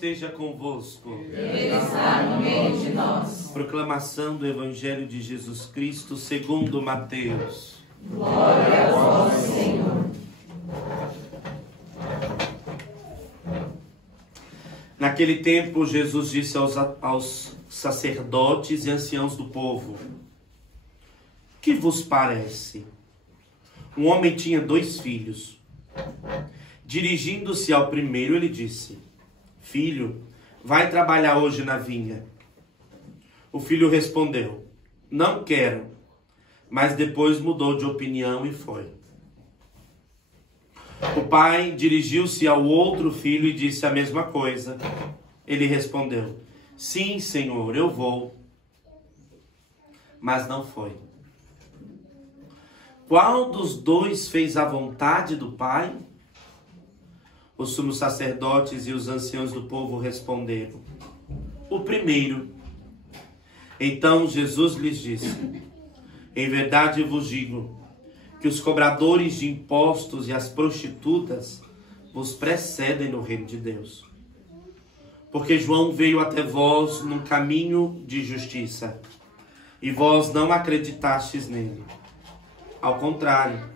esteja convosco. Ele está no meio de nós. Proclamação do Evangelho de Jesus Cristo segundo Mateus. Glória a vós, Senhor. Naquele tempo, Jesus disse aos sacerdotes e anciãos do povo: que vos parece? Um homem tinha 2 filhos. Dirigindo-se ao primeiro, ele disse: filho, vai trabalhar hoje na vinha. O filho respondeu: não quero. Mas depois mudou de opinião e foi. O pai dirigiu-se ao outro filho e disse a mesma coisa. Ele respondeu: sim, Senhor, eu vou. Mas não foi. Qual dos 2 fez a vontade do pai? Os sumos sacerdotes e os anciãos do povo responderam: o primeiro. Então Jesus lhes disse: em verdade vos digo que os cobradores de impostos e as prostitutas vos precedem no reino de Deus. Porque João veio até vós num caminho de justiça, e vós não acreditastes nele. Ao contrário,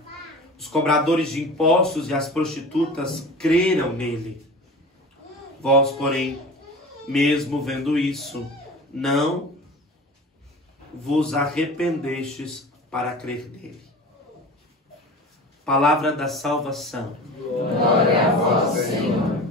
os cobradores de impostos e as prostitutas creram nele. Vós, porém, mesmo vendo isso, não vos arrependestes para crer nele. Palavra da salvação. Glória a vós, Senhor.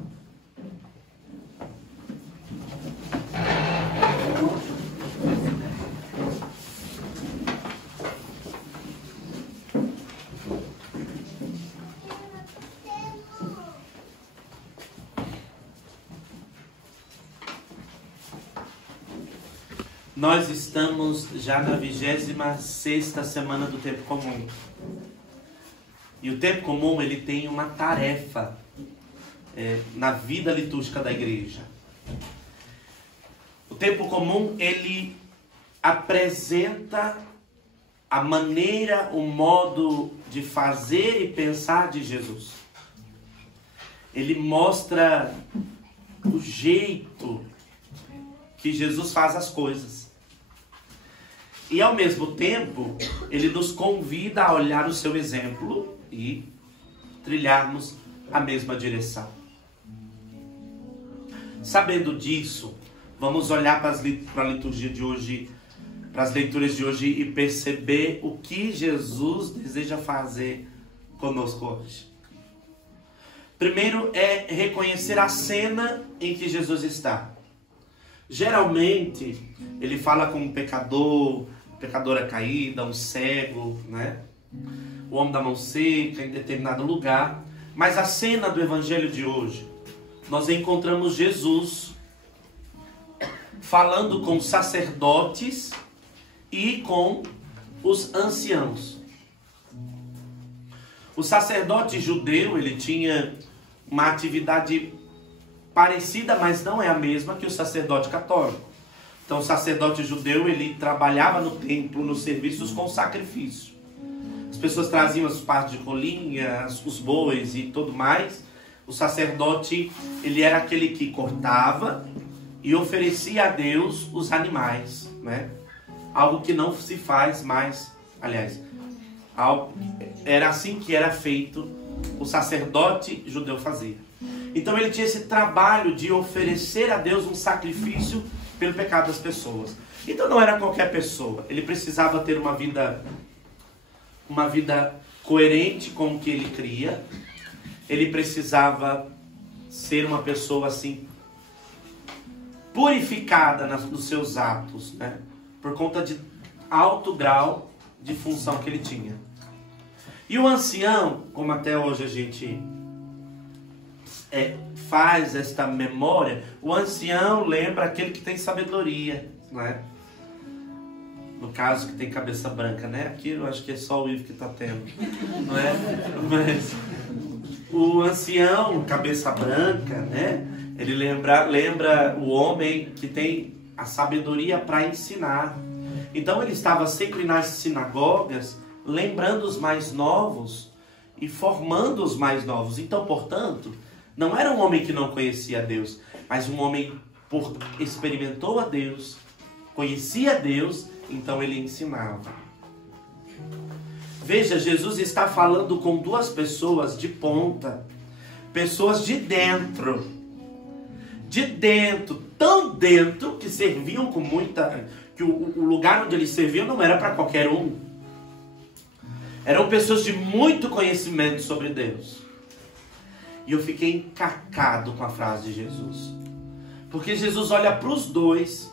Nós estamos já na 26ª semana do tempo comum. E o tempo comum, ele tem uma tarefa na vida litúrgica da igreja. O tempo comum, ele apresenta a maneira, o modo de fazer e pensar de Jesus. Ele mostra o jeito que Jesus faz as coisas. E ao mesmo tempo, ele nos convida a olhar o seu exemplo e trilharmos a mesma direção. Sabendo disso, vamos olhar para a liturgia de hoje, para as leituras de hoje e perceber o que Jesus deseja fazer conosco hoje. Primeiro é reconhecer a cena em que Jesus está. Geralmente, ele fala com um pecador, pecadora caída, um cego, né? O homem da mão seca em determinado lugar. Mas a cena do evangelho de hoje, nós encontramos Jesus falando com sacerdotes e com os anciãos. O sacerdote judeu, ele tinha uma atividade parecida, mas não é a mesma que o sacerdote católico. Então o sacerdote judeu, ele trabalhava no templo, nos serviços com sacrifício. As pessoas traziam as partes de rolinha, os bois e tudo mais. O sacerdote, ele era aquele que cortava e oferecia a Deus os animais, né? Algo que não se faz mais, aliás, era assim que era feito, o sacerdote judeu fazia. Então ele tinha esse trabalho de oferecer a Deus um sacrifício pelo pecado das pessoas. Então não era qualquer pessoa. Ele precisava ter uma vida coerente com o que ele cria. Ele precisava ser uma pessoa assim purificada nos seus atos, né? Por conta de alto grau de função que ele tinha. E o ancião, como até hoje a gente faz esta memória, o ancião lembra aquele que tem sabedoria, né? No caso, que tem cabeça branca, né? Aqui eu acho que é só o Ivo que está tendo, não é? Mas o ancião, cabeça branca, né? Ele lembra o homem que tem a sabedoria para ensinar. Então ele estava sempre nas sinagogas, lembrando os mais novos e formando os mais novos. Então, portanto, não era um homem que não conhecia Deus. Mas um homem experimentou a Deus, conhecia Deus, então ele ensinava. Veja, Jesus está falando com duas pessoas de ponta, pessoas de dentro, tão dentro que serviam com muita, que o lugar onde eles serviam não era para qualquer um. Eram pessoas de muito conhecimento sobre Deus. E eu fiquei encacado com a frase de Jesus. Porque Jesus olha para os dois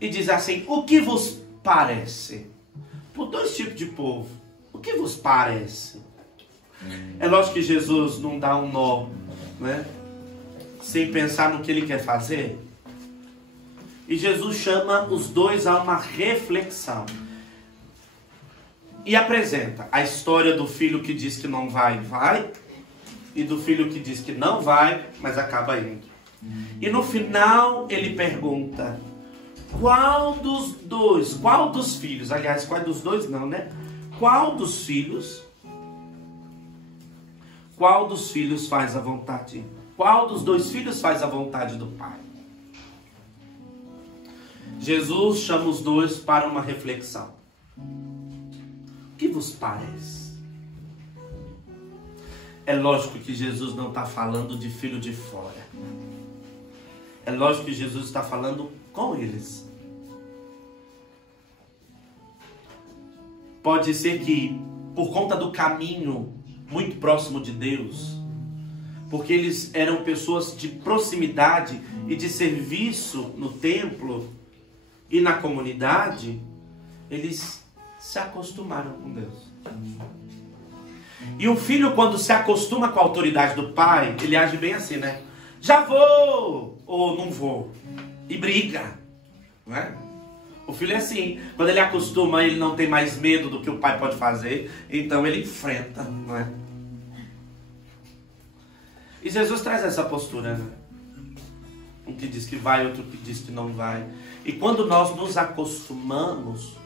e diz assim: o que vos parece? Por dois tipos de povo. O que vos parece? É lógico que Jesus não dá um nó, né? Sem pensar no que ele quer fazer. E Jesus chama os dois a uma reflexão. E apresenta a história do filho que diz que não vai, vai. E do filho que diz que não vai, mas acaba indo. E no final ele pergunta: qual dos filhos, aliás, qual dos dois não, né? Qual dos filhos faz a vontade? Qual dos dois filhos faz a vontade do pai? Jesus chama os dois para uma reflexão. O que vos parece? É lógico que Jesus não está falando de filho de fora. É lógico que Jesus está falando com eles. Pode ser que, por conta do caminho muito próximo de Deus, porque eles eram pessoas de proximidade e de serviço no templo e na comunidade, eles se acostumaram com Deus. E o filho, quando se acostuma com a autoridade do pai, ele age bem assim, né? Já vou ou não vou. E briga, não é? O filho é assim. Quando ele acostuma, ele não tem mais medo do que o pai pode fazer, então ele enfrenta, não é? E Jesus traz essa postura, né? Um que diz que vai, outro que diz que não vai. E quando nós nos acostumamos,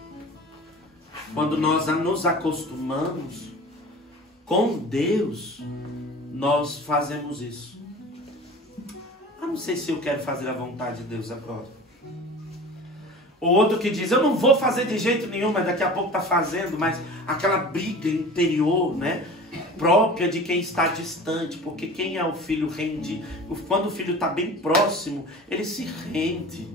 com Deus, nós fazemos isso. Eu não sei se eu quero fazer a vontade de Deus agora. O outro que diz: eu não vou fazer de jeito nenhum, mas daqui a pouco está fazendo. Mas aquela briga interior, né, própria de quem está distante. Porque quem é o filho rende. Quando o filho está bem próximo, ele se rende.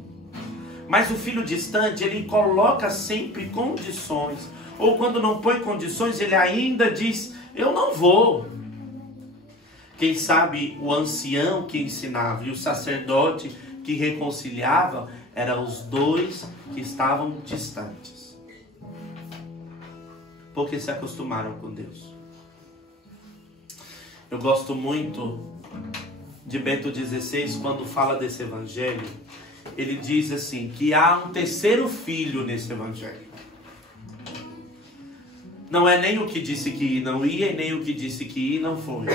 Mas o filho distante, ele coloca sempre condições. Ou quando não põe condições, ele ainda diz: eu não vou. Quem sabe o ancião que ensinava e o sacerdote que reconciliava eram os dois que estavam distantes. Porque se acostumaram com Deus. Eu gosto muito de Bento XVI quando fala desse evangelho. Ele diz assim, que há um terceiro filho nesse evangelho. Não é nem o que disse que não ia, e nem o que disse que ia e não foi.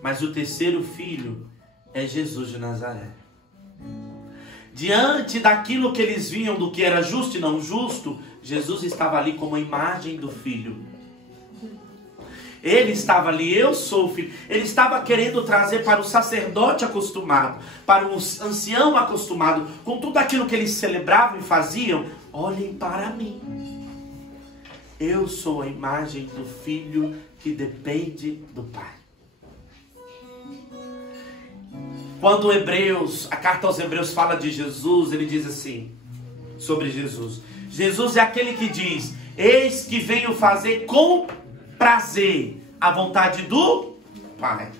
Mas o terceiro filho é Jesus de Nazaré. Diante daquilo que eles viam do que era justo e não justo, Jesus estava ali como a imagem do filho. Ele estava ali, eu sou o filho. Ele estava querendo trazer para o sacerdote acostumado, para o ancião acostumado, com tudo aquilo que eles celebravam e faziam, olhem para mim. Eu sou a imagem do filho que depende do pai. Quando a carta aos Hebreus fala de Jesus, ele diz assim, sobre Jesus. Jesus é aquele que diz: eis que venho fazer com prazer a vontade do Pai.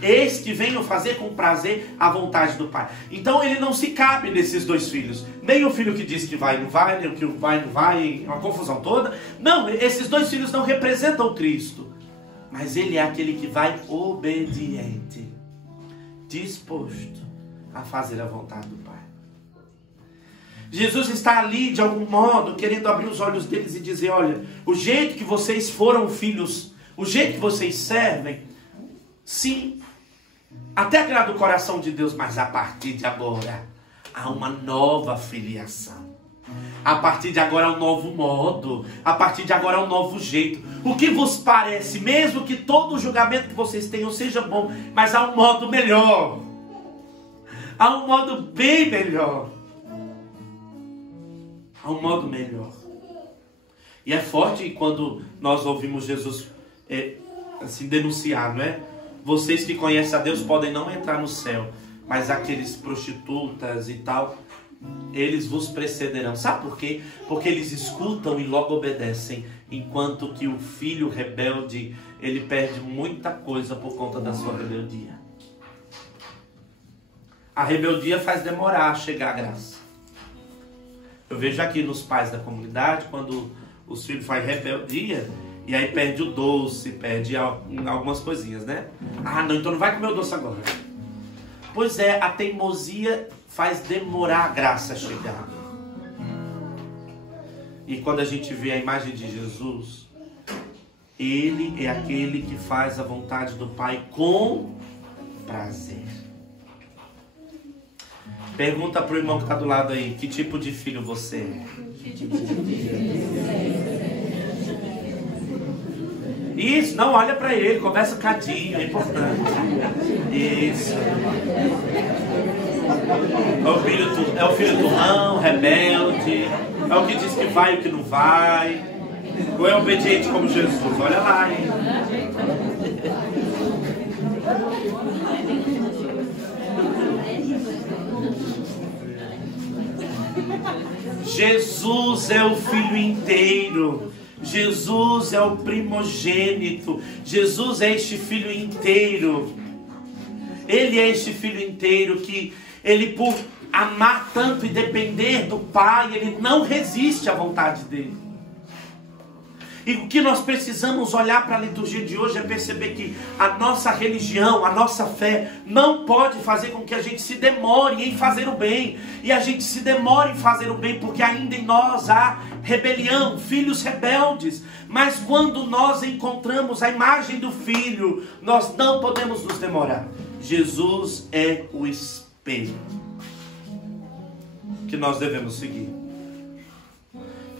Eis que venho fazer com prazer a vontade do Pai. Então ele não se cabe nesses dois filhos. Nem o filho que diz que vai não vai, nem o que vai não vai, uma confusão toda. Não, esses dois filhos não representam Cristo. Mas ele é aquele que vai obediente, disposto a fazer a vontade do Pai. Jesus está ali, de algum modo, querendo abrir os olhos deles e dizer: olha, o jeito que vocês foram filhos, o jeito que vocês servem, sim, até agrada o coração de Deus, mas a partir de agora, há uma nova filiação. A partir de agora é um novo modo. A partir de agora é um novo jeito. O que vos parece, mesmo que todo o julgamento que vocês tenham seja bom, mas há um modo melhor. Há um modo bem melhor. Há um modo melhor. E é forte quando nós ouvimos Jesus assim denunciar, não é? Vocês que conhecem a Deus podem não entrar no céu, mas aqueles prostitutas e tal, eles vos precederão. Sabe por quê? Porque eles escutam e logo obedecem, enquanto que o filho rebelde, ele perde muita coisa por conta da sua rebeldia. A rebeldia faz demorar a chegar à graça. Eu vejo aqui nos pais da comunidade, quando os filhos fazem rebeldia, e aí perde o doce, perde algumas coisinhas, né? Ah, não, então não vai comer o doce agora. Pois é, a teimosia faz demorar a graça a chegar. E quando a gente vê a imagem de Jesus, ele é aquele que faz a vontade do Pai com prazer. Pergunta para o irmão que está do lado aí, que tipo de filho você é? Isso, não, olha para ele, conversa cadinho, é importante. Isso. É o filho turrão, rebelde, é o que diz que vai e o que não vai, ou é obediente como Jesus? Olha lá, hein? Jesus é o filho inteiro. Jesus é o primogênito. Jesus é este filho inteiro. Ele é este filho inteiro que ele, por amar tanto e depender do Pai, ele não resiste à vontade dele. E o que nós precisamos olhar para a liturgia de hoje é perceber que a nossa religião, a nossa fé, não pode fazer com que a gente se demore em fazer o bem. E a gente se demora em fazer o bem porque ainda em nós há rebelião, filhos rebeldes. Mas quando nós encontramos a imagem do Filho, nós não podemos nos demorar. Jesus é o espelho que nós devemos seguir.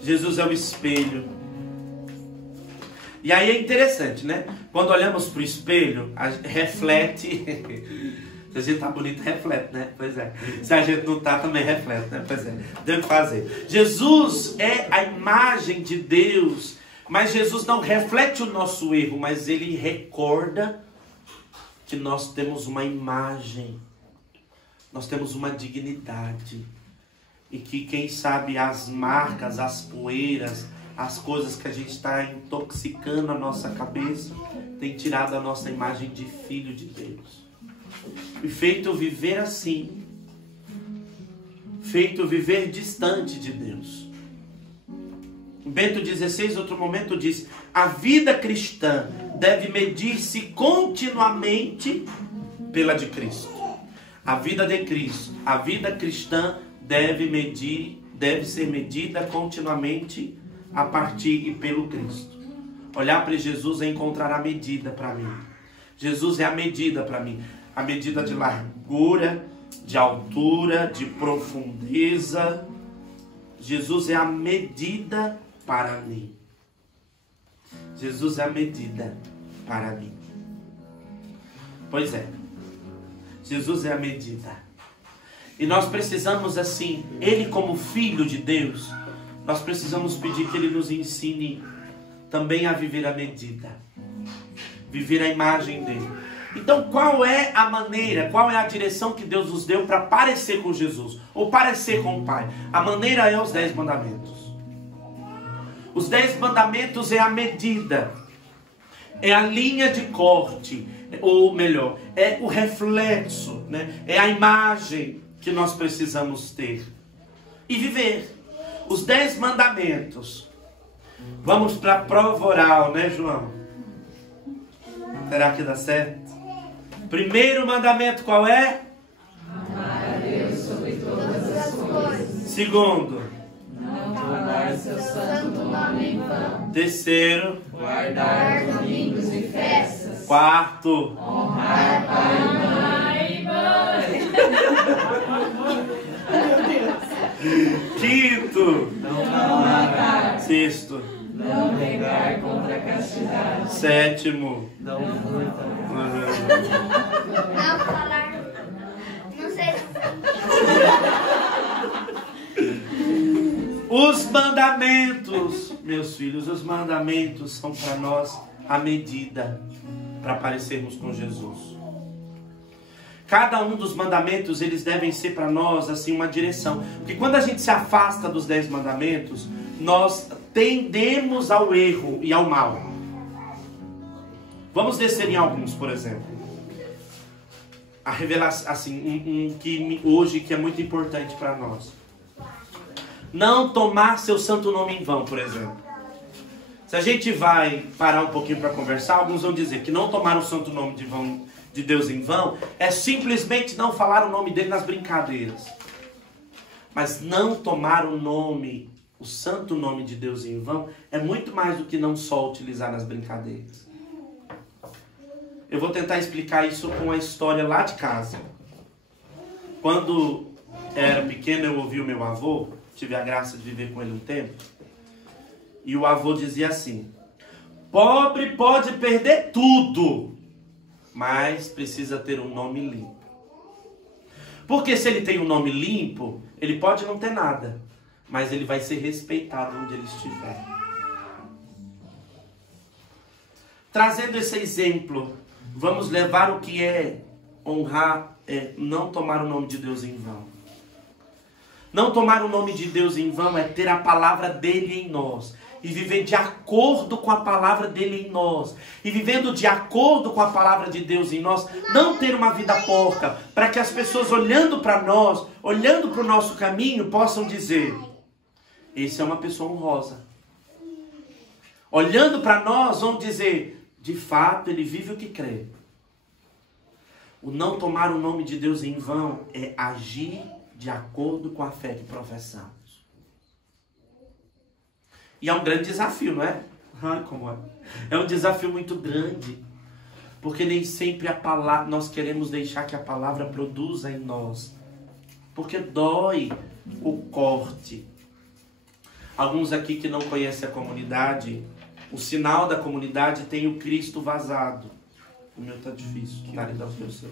Jesus é o espelho. E aí é interessante, né? Quando olhamos para o espelho, reflete. Se a gente tá bonito, reflete, né? Pois é. Se a gente não tá, também reflete, né? Pois é. Tem o que fazer. Jesus é a imagem de Deus, mas Jesus não reflete o nosso erro, mas ele recorda que nós temos uma imagem, nós temos uma dignidade. E que, quem sabe, as marcas, as poeiras, as coisas que a gente está intoxicando a nossa cabeça, tem tirado a nossa imagem de filho de Deus. E feito viver assim, feito viver distante de Deus. Bento XVI, outro momento, diz: a vida cristã deve medir-se continuamente pela de Cristo. A vida de Cristo, a vida cristã deve ser medida continuamente a partir e pelo Cristo. Olhar para Jesus é encontrar a medida para mim. Jesus é a medida para mim. A medida de largura, de altura, de profundeza. Jesus é a medida para mim. Jesus é a medida para mim. Pois é. Jesus é a medida. E nós precisamos, assim, Ele como Filho de Deus, nós precisamos pedir que Ele nos ensine também a viver a medida. Viver a imagem dEle. Então, qual é a maneira, qual é a direção que Deus nos deu para parecer com Jesus? Ou parecer com o Pai? A maneira é os 10 mandamentos. Os 10 mandamentos é a medida. É a linha de corte. Ou melhor, é o reflexo, né? É a imagem que nós precisamos ter. E viver. Os 10 mandamentos. Vamos para a prova oral, né, João? Será que dá certo? Primeiro mandamento qual é? Amar a Deus sobre todas as coisas. Segundo. Não tomar seu santo nome em vão. Terceiro. Guardar domingos e festas. Quarto. Honrar pai e mãe. Quinto. Não Sexto, não pecar contra a castidade. Sétimo, Não furtar. Não falar. Não sei. Os mandamentos, meus filhos, os mandamentos são para nós a medida para parecermos com Jesus. Cada um dos mandamentos, eles devem ser para nós assim uma direção. Porque quando a gente se afasta dos 10 mandamentos, nós tendemos ao erro e ao mal. Vamos descer em alguns, por exemplo. A revelação, assim, hoje que é muito importante para nós. Não tomar seu santo nome em vão, por exemplo. Se a gente vai parar um pouquinho para conversar, alguns vão dizer que não tomar o santo nome de Deus em vão é simplesmente não falar o nome dele nas brincadeiras. Mas não tomar o santo nome de Deus em vão é muito mais do que não só utilizar nas brincadeiras. Eu vou tentar explicar isso com a história lá de casa. Quando eu era pequeno, eu ouvi o meu avô, tive a graça de viver com ele um tempo, e o avô dizia assim: pobre pode perder tudo, mas precisa ter um nome limpo. Porque se ele tem um nome limpo, ele pode não ter nada, mas ele vai ser respeitado onde ele estiver. Trazendo esse exemplo, vamos levar o que é honrar, não tomar o nome de Deus em vão. Não tomar o nome de Deus em vão é ter a palavra dele em nós. E viver de acordo com a palavra dele em nós. E vivendo de acordo com a palavra de Deus em nós. Não ter uma vida porca. Para que as pessoas olhando para nós, olhando para o nosso caminho, possam dizer: esse é uma pessoa honrosa. Olhando para nós, vão dizer: de fato, ele vive o que crê. O não tomar o nome de Deus em vão é agir de acordo com a fé que professamos. E é um grande desafio, não é? Ai, como é? É um desafio muito grande. Porque nem sempre a palavra, nós queremos deixar que a palavra produza em nós. Porque dói o corte. Alguns aqui que não conhecem a comunidade, o sinal da comunidade tem o Cristo vazado. O meu tá difícil, dá o seu.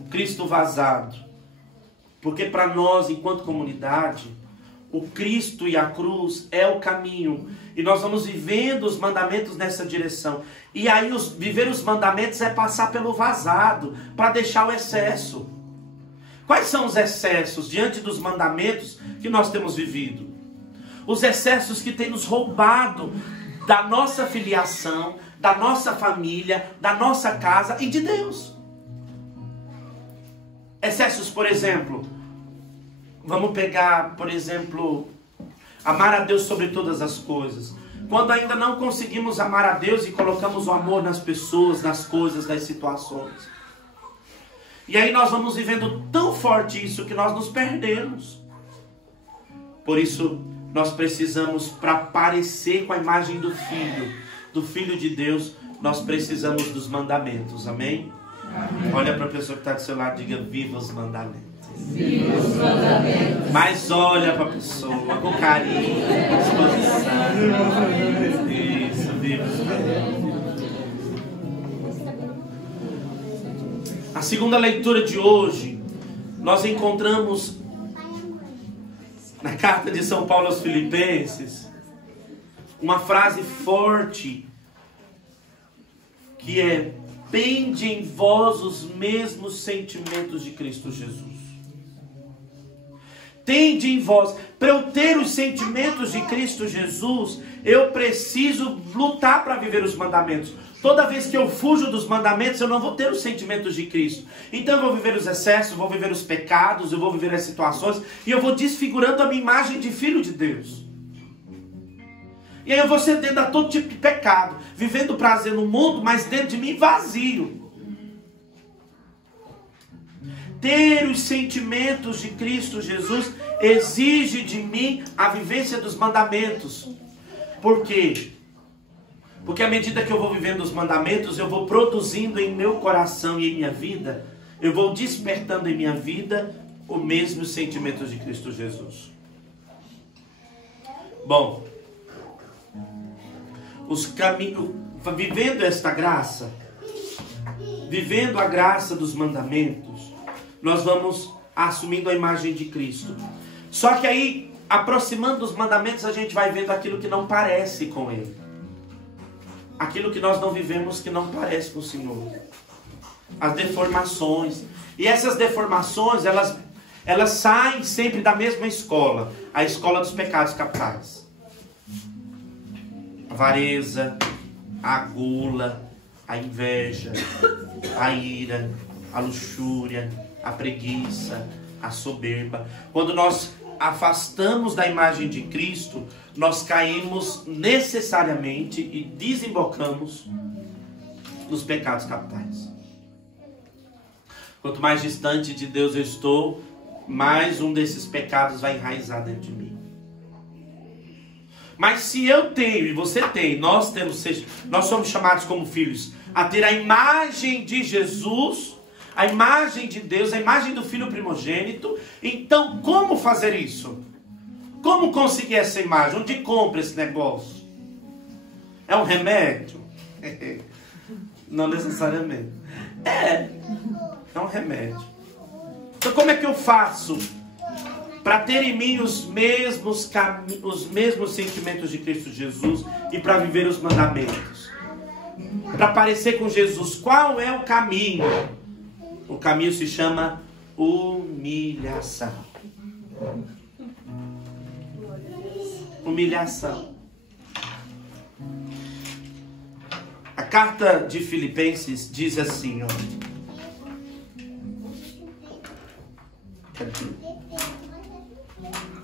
O Cristo vazado. Porque para nós, enquanto comunidade, o Cristo e a cruz é o caminho. E nós vamos vivendo os mandamentos nessa direção. E aí viver os mandamentos é passar pelo vazado, para deixar o excesso. Quais são os excessos diante dos mandamentos que nós temos vivido? Os excessos que têm nos roubado da nossa filiação, da nossa família, da nossa casa e de Deus. Excessos, por exemplo, vamos pegar, por exemplo, amar a Deus sobre todas as coisas. Quando ainda não conseguimos amar a Deus e colocamos o amor nas pessoas, nas coisas, nas situações. E aí nós vamos vivendo tão forte isso que nós nos perdemos. Por isso, nós precisamos, para parecer com a imagem do Filho de Deus, nós precisamos dos mandamentos, amém? Amém. Olha para a pessoa que está do seu lado e diga: viva os mandamentos. Viva os mandamentos. Mas olha para a pessoa com carinho, com disposição. Isso, viva os mandamentos. A segunda leitura de hoje, nós encontramos na carta de São Paulo aos Filipenses uma frase forte que é: tende em vós os mesmos sentimentos de Cristo Jesus. Tende em vós. Para eu ter os sentimentos de Cristo Jesus, eu preciso lutar para viver os mandamentos. Toda vez que eu fujo dos mandamentos, eu não vou ter os sentimentos de Cristo. Então eu vou viver os excessos, vou viver os pecados, eu vou viver as situações, e eu vou desfigurando a minha imagem de filho de Deus. E aí eu vou cedendo a todo tipo de pecado, vivendo prazer no mundo, mas dentro de mim vazio. Ter os sentimentos de Cristo Jesus exige de mim a vivência dos mandamentos. Por quê? Porque à medida que eu vou vivendo os mandamentos, eu vou produzindo em meu coração e em minha vida, eu vou despertando em minha vida os mesmos sentimentos de Cristo Jesus. Bom, vivendo esta graça, vivendo a graça dos mandamentos, nós vamos assumindo a imagem de Cristo. Só que aí, aproximando dos mandamentos, a gente vai vendo aquilo que não parece com Ele. Aquilo que nós não vivemos que não parece com o Senhor. As deformações. E essas deformações, elas saem sempre da mesma escola. A escola dos pecados capitais. A avareza, a gula, a inveja, a ira, a luxúria, a preguiça, a soberba. Quando nós afastamos da imagem de Cristo, nós caímos necessariamente e desembocamos nos pecados capitais. Quanto mais distante de Deus eu estou, mais um desses pecados vai enraizar dentro de mim. Mas se eu tenho, e você tem, nós somos chamados como filhos a ter a imagem de Jesus, a imagem de Deus, a imagem do Filho primogênito. Então, como fazer isso? Como conseguir essa imagem? Onde compra esse negócio? É um remédio? Não necessariamente. É um remédio. Então, como é que eu faço para ter em mim os mesmos sentimentos de Cristo Jesus e para viver os mandamentos? Para parecer com Jesus, qual é o caminho? O caminho se chama humilhação. Humilhação. A carta de Filipenses diz assim, ó.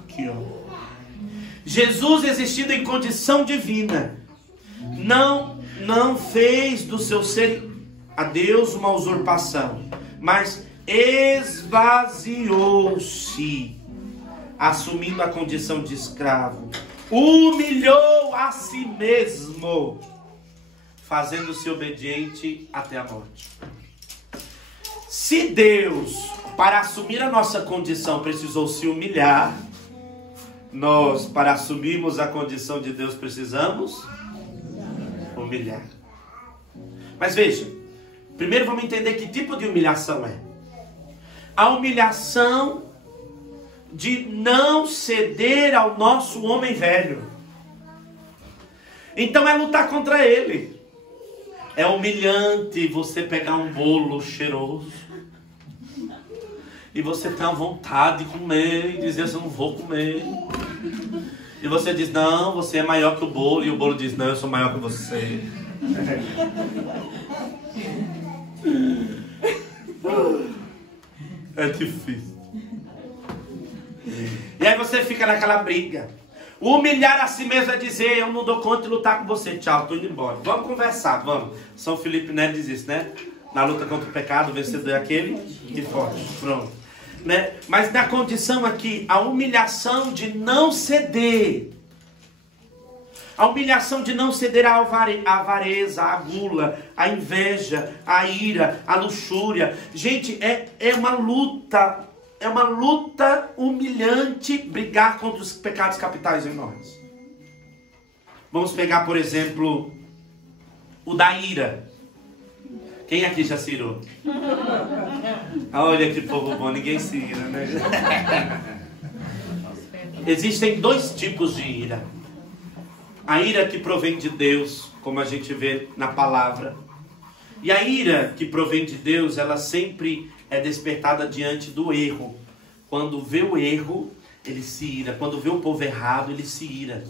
Aqui, ó. Jesus, existindo em condição divina, não fez do seu ser a Deus uma usurpação, mas esvaziou-se, assumindo a condição de escravo, humilhou a si mesmo, fazendo-se obediente até a morte. Se Deus, para assumir a nossa condição, precisou se humilhar, nós, para assumirmos a condição de Deus, precisamos humilhar. Mas veja, primeiro vamos entender que tipo de humilhação é. A humilhação de não ceder ao nosso homem velho. Então é lutar contra ele. É humilhante você pegar um bolo cheiroso e você tem a vontade de comer e dizer assim, eu não vou comer. E você diz, não, você é maior que o bolo. E o bolo diz, não, eu sou maior que você. É difícil. E aí você fica naquela briga. Humilhar a si mesmo é dizer, eu não dou conta de lutar com você. Tchau, tô indo embora. Vamos conversar, vamos. São Felipe Neto diz isso, né? Na luta contra o pecado, o vencedor é aquele que foge. Pronto. Né? Mas na condição aqui, a humilhação de não ceder. A humilhação de não ceder à avareza, à gula, à inveja, à ira, à luxúria. Gente, é uma luta. É uma luta humilhante brigar contra os pecados capitais em nós. Vamos pegar, por exemplo, o da ira. Quem aqui já se irou? Olha que povo bom, ninguém se ira, né? Existem dois tipos de ira. A ira que provém de Deus, como a gente vê na palavra. E a ira que provém de Deus, ela sempre é despertada diante do erro. Quando vê o erro, ele se ira. Quando vê o povo errado, ele se ira.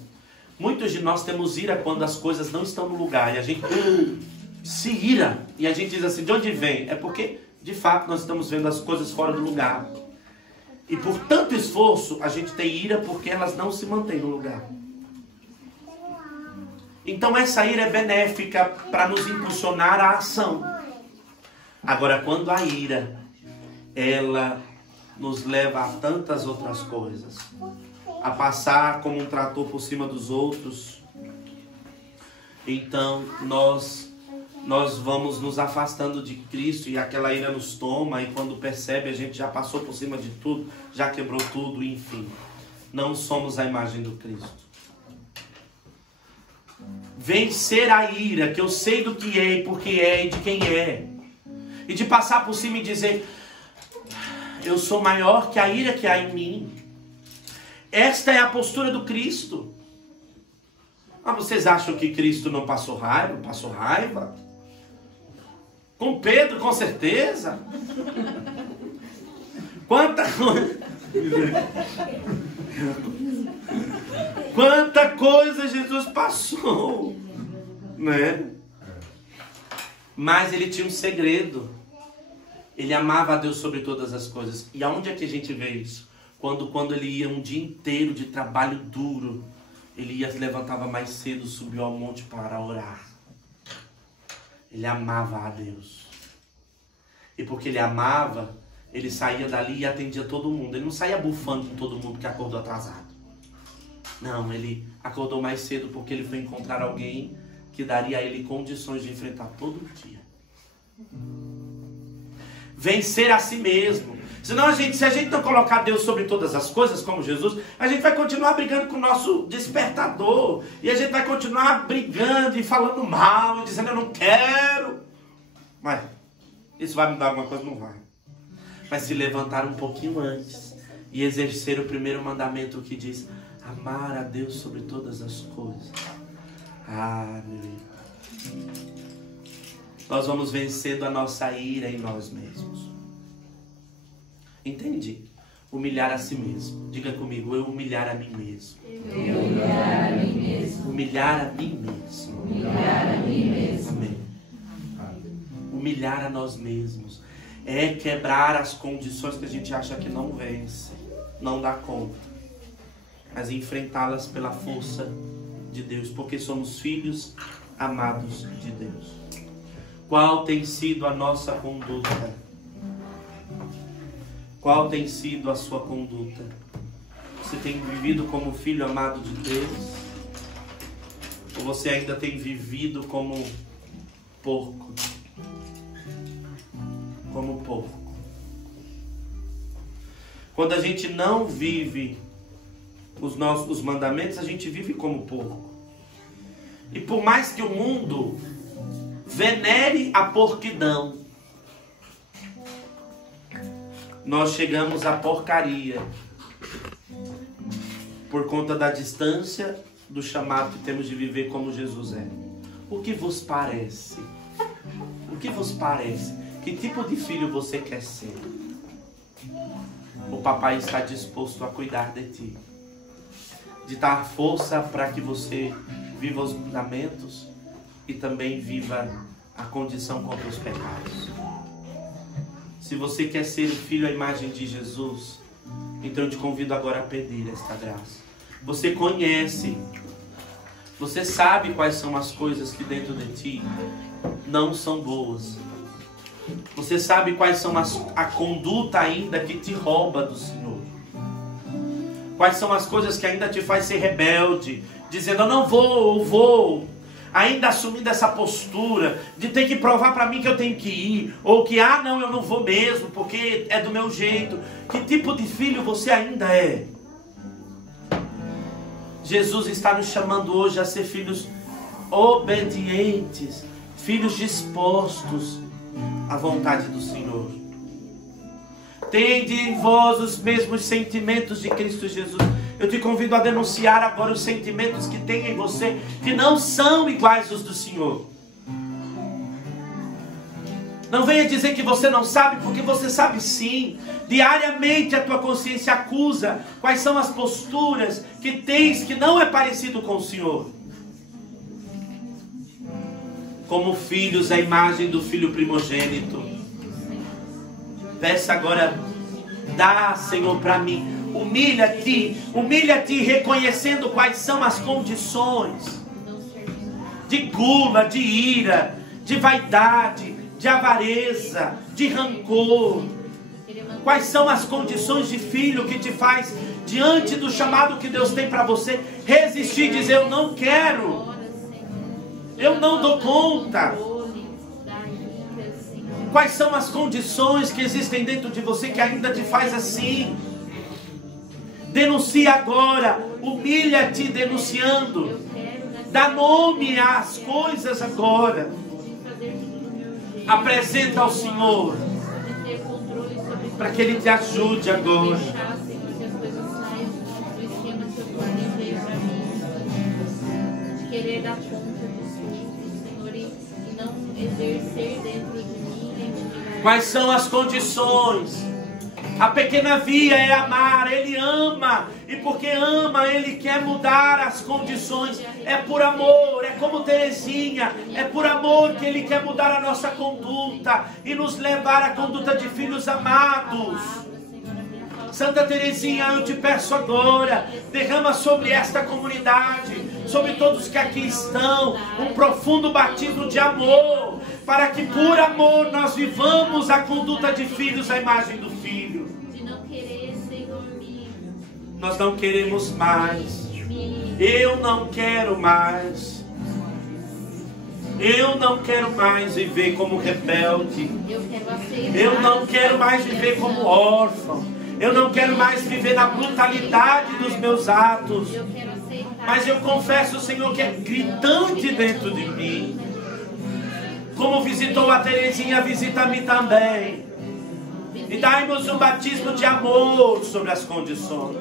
Muitos de nós temos ira quando as coisas não estão no lugar. E a gente se ira. E a gente diz assim, de onde vem? É porque, de fato, nós estamos vendo as coisas fora do lugar. E por tanto esforço, a gente tem ira porque elas não se mantêm no lugar. Então essa ira é benéfica para nos impulsionar à ação. Agora, quando a ira, ela nos leva a tantas outras coisas, a passar como um trator por cima dos outros, então nós vamos nos afastando de Cristo e aquela ira nos toma, e quando percebe a gente já passou por cima de tudo, já quebrou tudo, enfim. Não somos a imagem do Cristo. vencer a ira, que eu sei do que é, e porque é, e de quem é. E de passar por cima e dizer, eu sou maior que a ira que há em mim. Esta é a postura do Cristo. Ah, vocês acham que Cristo não passou raiva? Passou raiva? Com Pedro, com certeza. Quanta coisa Jesus passou, né? Mas ele tinha um segredo. Ele amava a Deus sobre todas as coisas. E aonde é que a gente vê isso? Quando ele ia um dia inteiro de trabalho duro, ele ia, levantava mais cedo, subiu ao monte para orar. Ele amava a Deus. E porque ele amava, ele saía dali e atendia todo mundo. Ele não saía bufando com todo mundo que acordou atrasado. Não, ele acordou mais cedo porque ele foi encontrar alguém que daria a ele condições de enfrentar todo dia. Vencer a si mesmo. Senão se a gente não colocar Deus sobre todas as coisas, como Jesus, a gente vai continuar brigando com o nosso despertador. E a gente vai continuar brigando e falando mal, e dizendo eu não quero. Mas isso vai mudar alguma coisa? Não vai. Mas se levantar um pouquinho antes e exercer o primeiro mandamento que diz amar a Deus sobre todas as coisas. Ah, meu irmão. Nós vamos vencendo a nossa ira em nós mesmos. Entendi? Humilhar a si mesmo. Diga comigo, eu humilhar a mim mesmo. Eu humilhar a mim mesmo. Humilhar a mim mesmo. Humilhar a mim mesmo. Amém. Humilhar a nós mesmos. É quebrar as condições que a gente acha que não vence, não dá conta. Mas enfrentá-las pela força de Deus, porque somos filhos amados de Deus. Qual tem sido a nossa conduta? Qual tem sido a sua conduta? Você tem vivido como filho amado de Deus? Ou você ainda tem vivido como porco? Como porco. Quando a gente não vive os mandamentos, a gente vive como porco. E por mais que o mundo venere a porquidão, nós chegamos à porcaria por conta da distância do chamado que temos de viver como Jesus é. O que vos parece? O que vos parece? Que tipo de filho você quer ser? O papai está disposto a cuidar de ti, de dar força para que você viva os mandamentos e também viva a condição contra os pecados. Se você quer ser o filho à imagem de Jesus, então eu te convido agora a pedir esta graça. Você conhece, você sabe quais são as coisas que dentro de ti não são boas. Você sabe quais são a conduta ainda que te rouba do Senhor. Quais são as coisas que ainda te faz ser rebelde, dizendo eu não vou, eu vou. Ainda assumindo essa postura de ter que provar para mim que eu tenho que ir, ou que não, eu não vou mesmo, porque é do meu jeito. Que tipo de filho você ainda é? Jesus está nos chamando hoje a ser filhos obedientes, filhos dispostos à vontade do Senhor. Tende em vós os mesmos sentimentos de Cristo Jesus. Eu te convido a denunciar agora os sentimentos que tem em você, que não são iguais aos do Senhor. Não venha dizer que você não sabe, porque você sabe sim. Diariamente a tua consciência acusa quais são as posturas que tens que não é parecido com o Senhor. Como filhos, a imagem do filho primogênito. Peça agora, dá, Senhor, para mim. Humilha-te reconhecendo quais são as condições de gula, de ira, de vaidade, de avareza, de rancor. Quais são as condições de filho que te faz, diante do chamado que Deus tem para você, resistir e dizer eu não quero, eu não dou conta. Quais são as condições que existem dentro de você que ainda te faz assim? Denuncia agora, humilha-te denunciando. Dá nome às coisas agora. Apresenta ao Senhor, para que Ele te ajude agora. Querer dar conta disso, Senhor, e não exercer dentro de mim. Quais são as condições? A pequena via é amar, Ele ama, e porque ama, Ele quer mudar as condições. É por amor, é como Terezinha, é por amor que Ele quer mudar a nossa conduta e nos levar à conduta de filhos amados. Santa Terezinha, eu te peço agora, derrama sobre esta comunidade, sobre todos que aqui estão, um profundo batismo de amor, para que por amor nós vivamos a conduta de filhos à imagem do Filho. De não querer, Senhor, nós não queremos mais. Eu não quero mais. Eu não quero mais viver como rebelde. Eu não quero mais viver como órfão. Eu não quero mais viver na brutalidade dos meus atos. Mas eu confesso, Senhor, que é gritante dentro de mim. Como visitou a Terezinha, visita-me também. E dai-nos um batismo de amor sobre as condições.